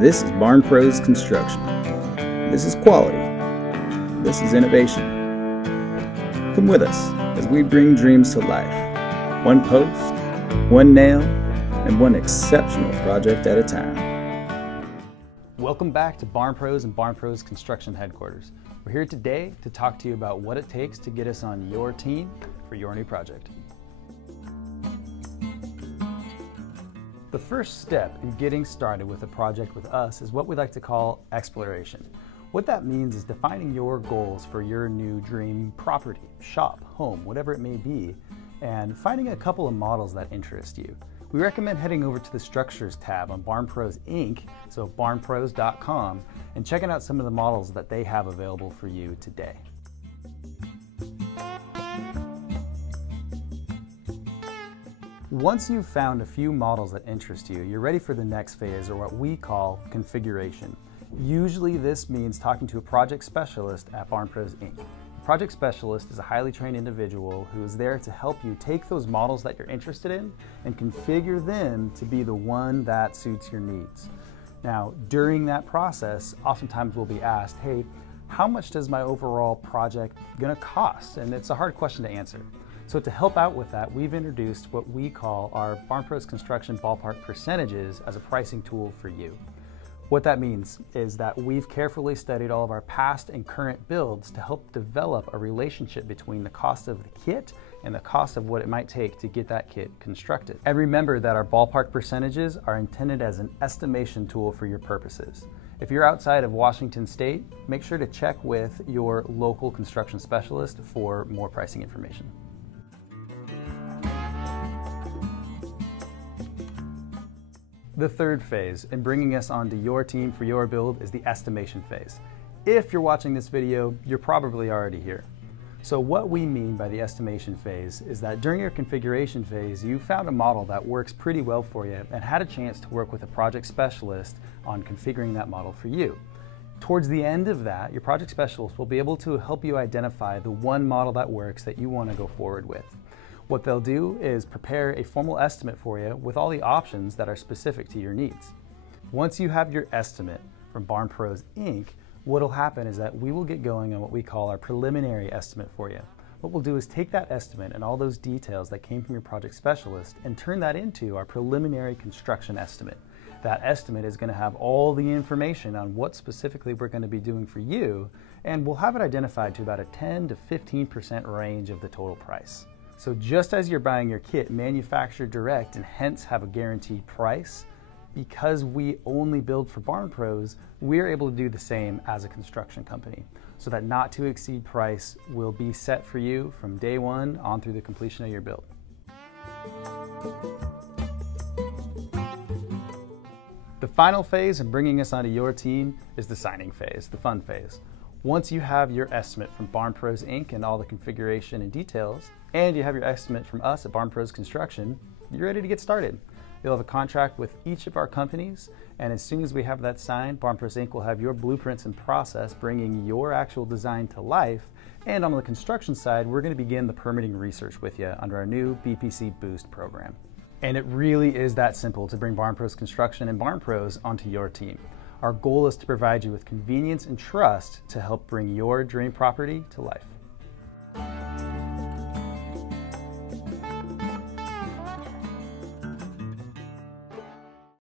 This is Barn Pros Construction. This is quality. This is innovation. Come with us as we bring dreams to life. One post, one nail, and one exceptional project at a time. Welcome back to Barn Pros and Barn Pros Construction Headquarters. We're here today to talk to you about what it takes to get us on your team for your new project. The first step in getting started with a project with us is what we like to call exploration. What that means is defining your goals for your new dream property, shop, home, whatever it may be, and finding a couple of models that interest you. We recommend heading over to the Structures tab on Barn Pros Inc., so barnpros.com, and checking out some of the models that they have available for you today. Once you've found a few models that interest you, you're ready for the next phase, or what we call configuration. Usually this means talking to a project specialist at Barn Pros Inc. A project specialist is a highly trained individual who is there to help you take those models that you're interested in and configure them to be the one that suits your needs. Now, during that process, oftentimes we'll be asked, hey, how much does my overall project gonna cost? And it's a hard question to answer. So to help out with that, we've introduced what we call our Barn Pros Construction Ballpark Percentages as a pricing tool for you. What that means is that we've carefully studied all of our past and current builds to help develop a relationship between the cost of the kit and the cost of what it might take to get that kit constructed. And remember that our ballpark percentages are intended as an estimation tool for your purposes. If you're outside of Washington State, make sure to check with your local construction specialist for more pricing information. The third phase in bringing us onto your team for your build is the estimation phase. If you're watching this video, you're probably already here. So what we mean by the estimation phase is that during your configuration phase, you found a model that works pretty well for you and had a chance to work with a project specialist on configuring that model for you. Towards the end of that, your project specialist will be able to help you identify the one model that works that you want to go forward with. What they'll do is prepare a formal estimate for you with all the options that are specific to your needs. Once you have your estimate from Barn Pros Inc., what'll happen is that we will get going on what we call our preliminary estimate for you. What we'll do is take that estimate and all those details that came from your project specialist and turn that into our preliminary construction estimate. That estimate is going to have all the information on what specifically we're going to be doing for you, and we'll have it identified to about a 10 to 15% range of the total price. So just as you're buying your kit manufactured direct and hence have a guaranteed price, because we only build for Barn Pros, we're able to do the same as a construction company. So that not to exceed price will be set for you from day one on through the completion of your build. The final phase in bringing us onto your team is the signing phase, the fun phase. Once you have your estimate from Barn Pros Inc. and all the configuration and details, and you have your estimate from us at Barn Pros Construction, you're ready to get started. You'll have a contract with each of our companies, and as soon as we have that signed, Barn Pros Inc. will have your blueprints and process bringing your actual design to life. And on the construction side, we're going to begin the permitting research with you under our new BPC Boost program. And it really is that simple to bring Barn Pros Construction and Barn Pros onto your team. Our goal is to provide you with convenience and trust to help bring your dream property to life.